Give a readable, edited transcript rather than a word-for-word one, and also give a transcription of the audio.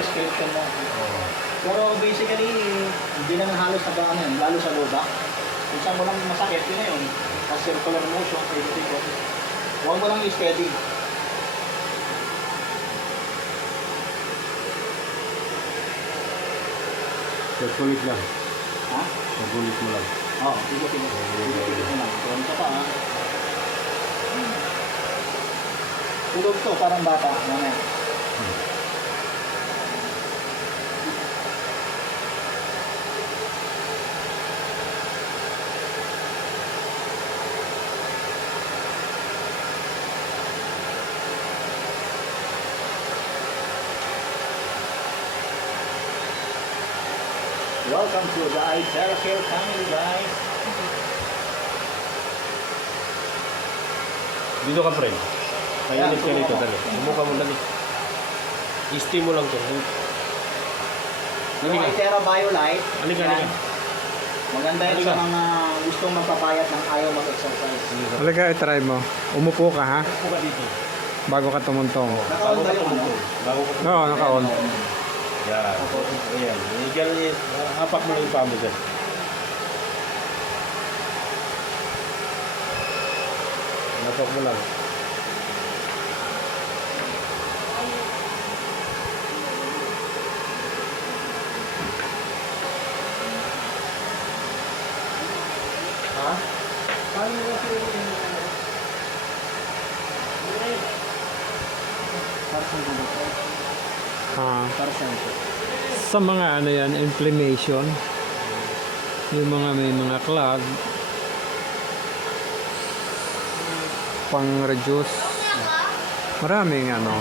prescription mo. Oo. Pero basically, hindi naman halos nagaano yan, lalo sa loba. Kung saan mo lang masakit, yun na yun. Tapos circular motion, ikot-ikot. Huwag mo lang i-steady. Circulate lang. Ha? Circulate mo lang. Oo, ikot-ikot. Ikot-ikot mo lang. Kung ka pa, ha? Tulog to, parang bata. Mamaya. Welcome to the iTeracare family, guys. Dito ka, friend. Mainit ka Yeah, dito, subukan mo. dali. Subukan mo, dali. I-steam mo lang to. Yung Halika. iTera BioLite. Halika, yan. halika. Maganda yun Halika. sa mga gustong magpapayat ng ayaw mag-exercise. Halika, i-try mo. Umupo ka ha, Upo ka dito. bago ka tumuntong. Naka-on ba yung ano? Bago ka Oo, naka-on. Yan. Ayan. Ayan. Hapak mo lang yung paa mo dyan. Hapak mo lang. Ha? Paano mo kasi para sa gusto? Ah, Para sa ito. sa mga ano yan, inflammation, yung mga may mga clog, pang-reduce, maraming ano,